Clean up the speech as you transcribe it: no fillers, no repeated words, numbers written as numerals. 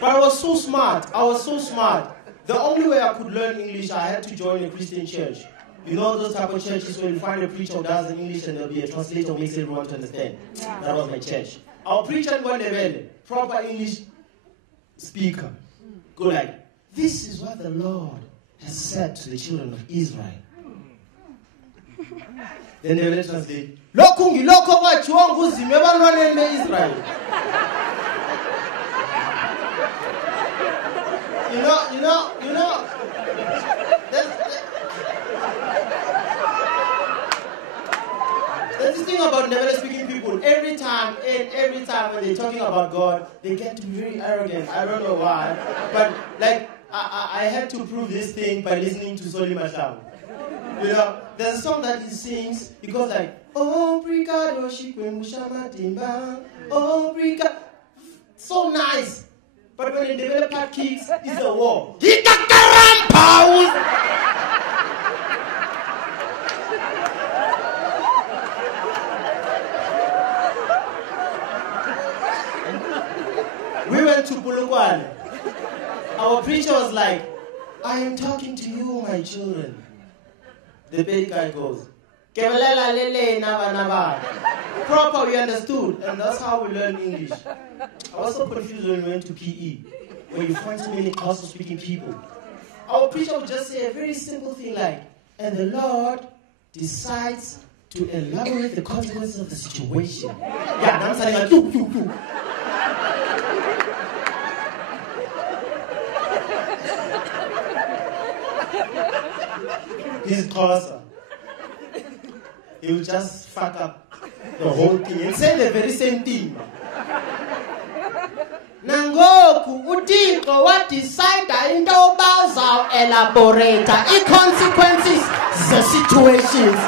But I was so smart. The only way I could learn English, I had to join a Christian church. You know those type of churches where you find a preacher who does in English and there'll be a translator who makes everyone to understand. Yeah. That was my church. Our preacher in Gwandebele, proper English speaker, go like, this is what the Lord has said to the children of Israel. Then they will translate, Lokungi loko wa chuangu zimebalwane me Israel. You know. There's this thing about Ndebele speaking people. Every time when they're talking about God, they get to be very arrogant. I don't know why. But like I had to prove this thing by listening to Soli Masham. You know, there's a song that he sings. He goes like, Oh Brigado Shikwe Mushama Timba. Oh Brigado. So nice. But when the developer kicks, it's a war. We went to Bulugwane. Our preacher was like, I am talking to you, my children. The big guy goes, Kevelela lele nava nava. Proper, we understood, and that's how we learn English. I was so confused when we went to PE, where you find so many Xhosa-speaking people. Our preacher would just say a very simple thing like, and the Lord decides to elaborate the consequences of the situation. Yeah, and I'm saying like, you. He's Xhosa. He will just fuck up the whole thing and say the very same thing. Nangoku uThixo wa decide into baza elaborate consequences the situations.